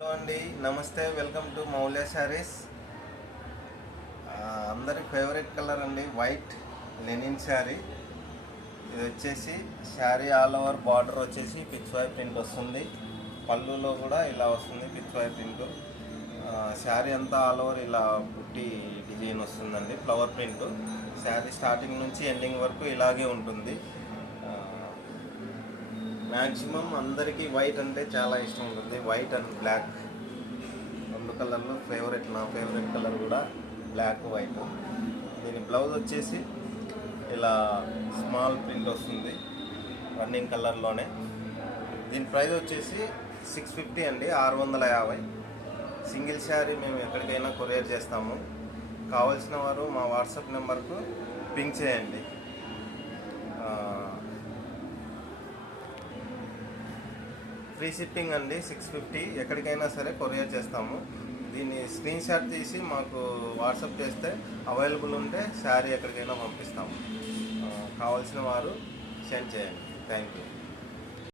Hello అండి, నమస్తే. Welcome to Moulya saris. అందరి ఫేవరెట్ కలర్ అండి, వైట్ లెనిన్ శారీ. ఇది వచ్చేసి శారీ ఆల్ ఓవర్ బార్డర్ వచ్చేసి పిచ్వాయ్ ప్రింట్ వస్తుంది. పళ్ళులో కూడా ఇలా వస్తుంది పిచ్వాయ్ ప్రింట్. శారీ అంతా ఆల్ ఓవర్ ఇలా పుట్టి డిజైన్ వస్తుందండి, ఫ్లవర్ ప్రింట్. శారీ స్టార్టింగ్ నుంచి ఎండింగ్ వరకు ఇలాగే ఉంటుంది. మ్యాక్సిమం అందరికీ వైట్ అంటే చాలా ఇష్టం ఉంటుంది. వైట్ అండ్ బ్లాక్ రెండు కలర్లు ఫేవరెట్. నా ఫేవరెట్ కలర్ కూడా బ్లాక్ వైట్. దీని బ్లౌజ్ వచ్చేసి ఇలా స్మాల్ ప్రింట్ వస్తుంది రన్నింగ్ కలర్లోనే. దీని ప్రైస్ వచ్చేసి 650 అండి, 650. సింగిల్ శారీ మేము ఎక్కడికైనా కొరియర్ చేస్తాము. కావాల్సిన వారు మా వాట్సాప్ నెంబర్కు పింక్ చేయండి. ఫ్రీ షిప్పింగ్ అండి, 650. ఎక్కడికైనా సరే కొరియర్ చేస్తాము. దీన్ని స్క్రీన్ షాట్ తీసి మాకు వాట్సాప్ చేస్తే అవైలబుల్ ఉంటే శారీ ఎక్కడికైనా పంపిస్తాము. కావాల్సిన వారు సెండ్ చేయండి. Thank you.